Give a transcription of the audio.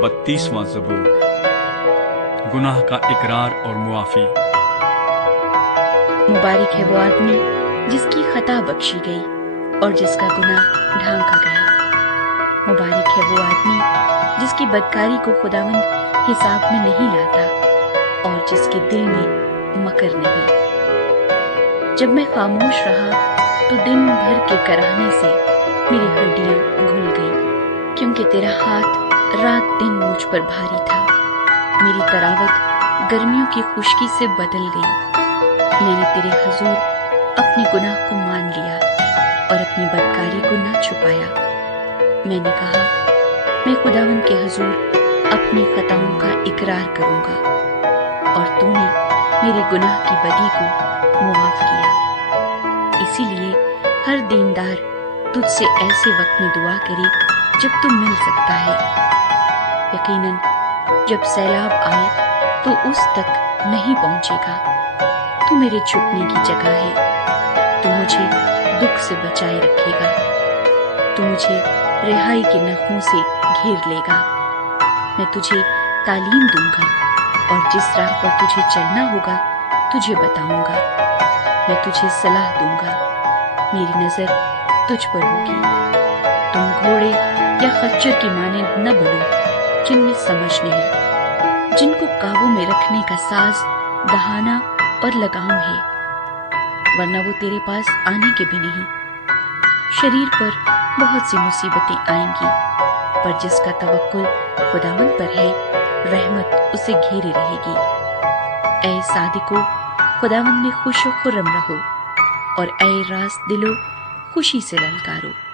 32واں زبور۔ گناہ کا اقرار اور معافی۔ مبارک ہے وہ آدمی جس کی خطا بخشی گئی اور جس کا گناہ ڈھانکا گیا۔ مبارک ہے وہ آدمی جس کی بدکاری کو خداوند حساب میں نہیں لاتا اور جس کے دل میں مکر نہیں۔ جب میں خاموش رہا تو دن بھر کے کراہنے سے میری ہڈیاں گھل گئیں، کیونکہ تیرا ہاتھ رات دن مجھ پر بھاری تھا۔ میری طراوت گرمیوں کی خشکی سے بدل گئی۔ میں نے تیرے حضور اپنی گناہ کو مان لیا اور اپنی بدکاری کو نہ چھپایا۔ میں نے کہا، میں خداوند کے حضور اپنی خطاؤں کا اقرار کروں گا، اور تو نے میرے گناہ کی بدی کو معاف کیا۔ اسی لیے ہر دیندار تجھ سے ایسے وقت میں دعا کرے جب تو مل سکتا ہے۔ یقیناً جب سیلاب آئے تو اس تک نہیں پہنچے گا۔ تو میرے چھپنے کی جگہ ہے، تو مجھے دکھ سے بچائے رکھے گا۔ تو مجھے رہائی کے نخوں سے گھیر لے گا۔ میں تجھے تعلیم دوں گا اور جس راہ پر تجھے چلنا ہوگا تجھے بتاؤں گا۔ میں تجھے صلاح دوں گا، میری نظر تجھ پر ہوگی۔ تم گھوڑے یا خچر کی مانند نہ بنو جن میں سمجھ نہیں، جن کو قابو میں رکھنے کا ساز دہانا اور لگام ہے، ورنہ وہ تیرے پاس آنے کے بھی نہیں۔ شریر پر بہت سی مصیبتیں آئیں گی، پر جس کا توکل خداوند پر ہے رحمت اسے گھیرے رہے گی۔ اے صادقو، خداوند میں خوش و خرم رہو، اور اے راست دلو خوشی سے للکارو۔